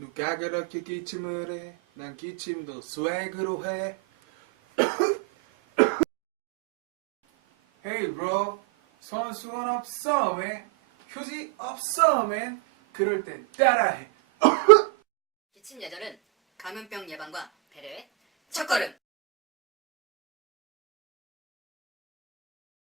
누가 그렇게 기침을 해? 난 기침도 스웩으로 해. Hey bro, 선수원 없어 man. 휴지 없어 man. 그럴 땐 따라해. 기침 예절은 감염병 예방과 배려의 첫걸음.